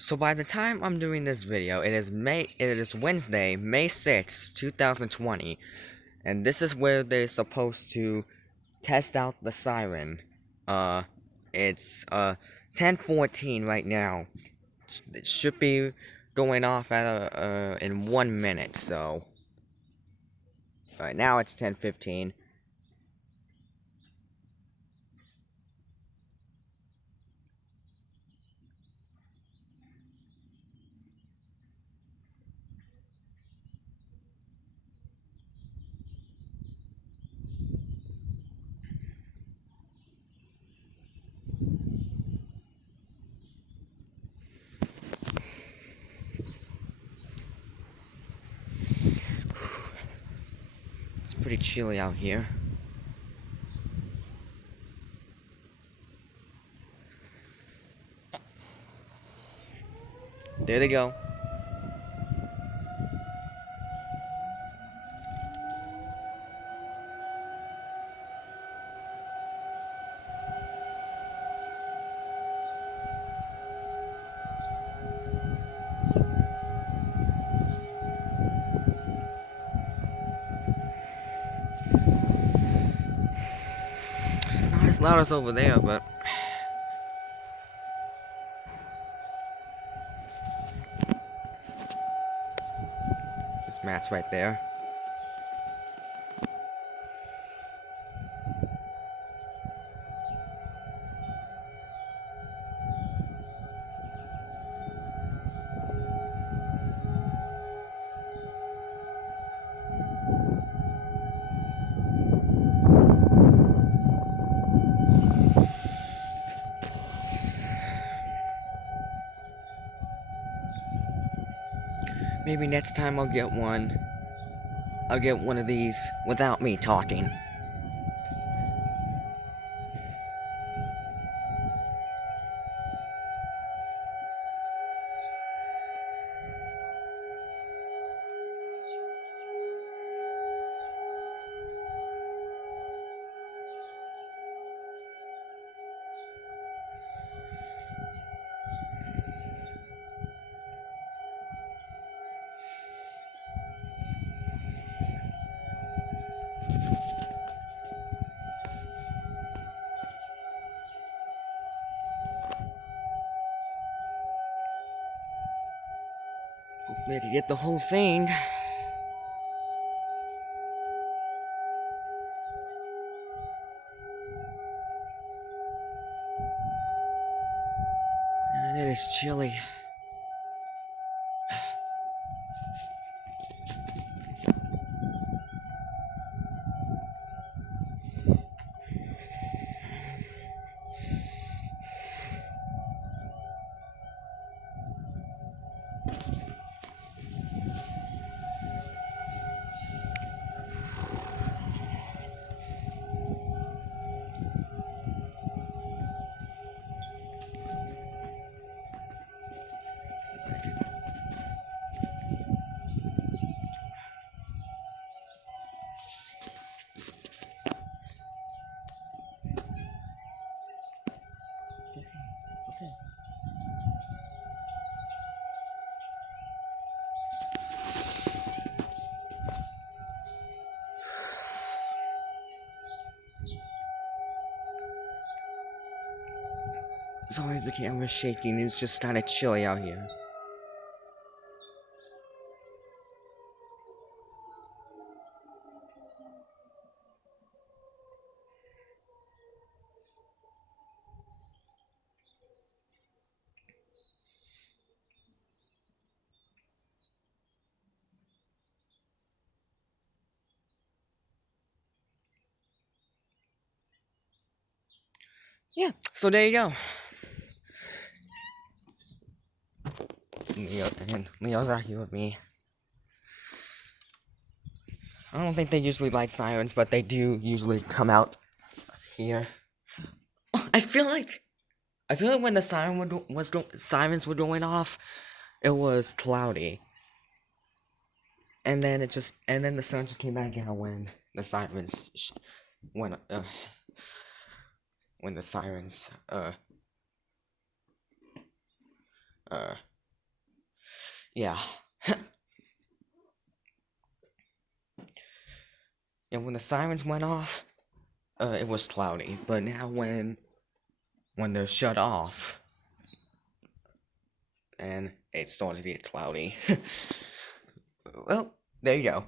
So by the time I'm doing this video, it is Wednesday, May 6th, 2020, and this is where they're supposed to test out the siren. It's 10:14 right now. It should be going off at in 1 minute, so right now it's 10:15. It's pretty chilly out here. There they go. It's not as loud as over there, but this mat's right there. Maybe next time I'll get one. I'll get one of these without me talking. Hopefully I can get the whole thing. And it is chilly. It's okay. It's okay. Sorry if the camera's shaking, it's just kinda chilly out here. Yeah, so there you go. Leo's out here with me. I don't think they usually like sirens, but they do usually come out here. I feel like when the sirens were going off, it was cloudy, and then the sun just came back out when the sirens when the sirens Yeah. And when the sirens went off, it was cloudy. But now when they're shut off, and it started to get cloudy. Well, there you go.